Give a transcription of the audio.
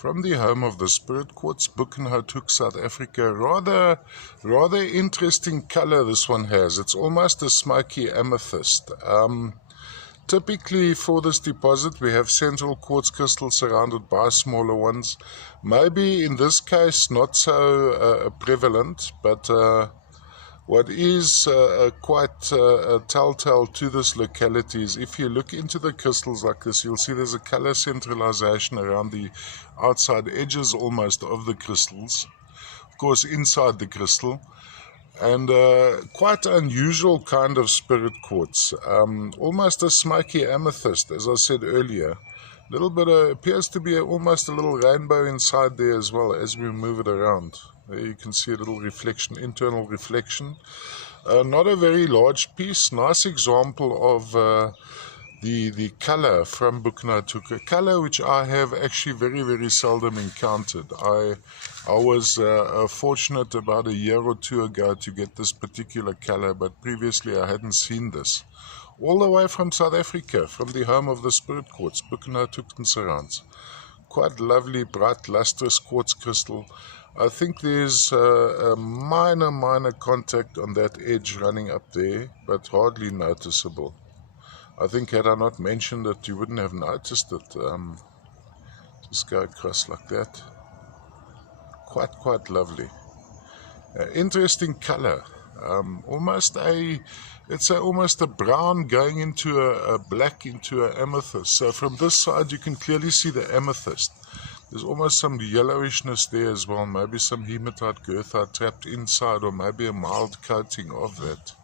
From the home of the Spirit Quartz, Buchenhout, South Africa. Rather interesting color this one has. It's almost a smoky amethyst. Typically for this deposit we have central quartz crystals surrounded by smaller ones. Maybe in this case not so prevalent, but what is quite telltale to this locality is if you look into the crystals like this, you'll see there's a color centralization around the outside edges almost of the crystals, of course inside the crystal, and quite unusual kind of spirit quartz, almost a smoky amethyst, as I said earlier. A little bit appears to be almost a little rainbow inside there as well as we move it around. There you can see a little reflection, internal reflection. Not a very large piece. Nice example of the color from Buchenhout, a color which I have actually very seldom encountered. I was fortunate about a year or two ago to get this particular color, but previously I hadn't seen this. All the way from South Africa, from the home of the Spirit Quartz, Buchenhout and surrounds. Quite lovely, bright, lustrous quartz crystal. I think there's a minor contact on that edge running up there, but hardly noticeable. I think had I not mentioned it, you wouldn't have noticed it. Just go across like that. Quite lovely. Interesting color. Almost a brown going into a black, into an amethyst. So from this side you can clearly see the amethyst. There's almost some yellowishness there as well, maybe some hematite, goethite trapped inside, or maybe a mild coating of that.